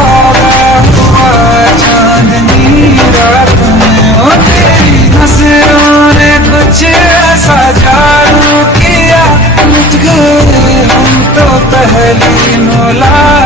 सुहागा हुआ चांदनी रात में, ओ तेरी नजरों ने कुछ ऐसा जादू किया, मिट गए हम तो पहली मुलाकात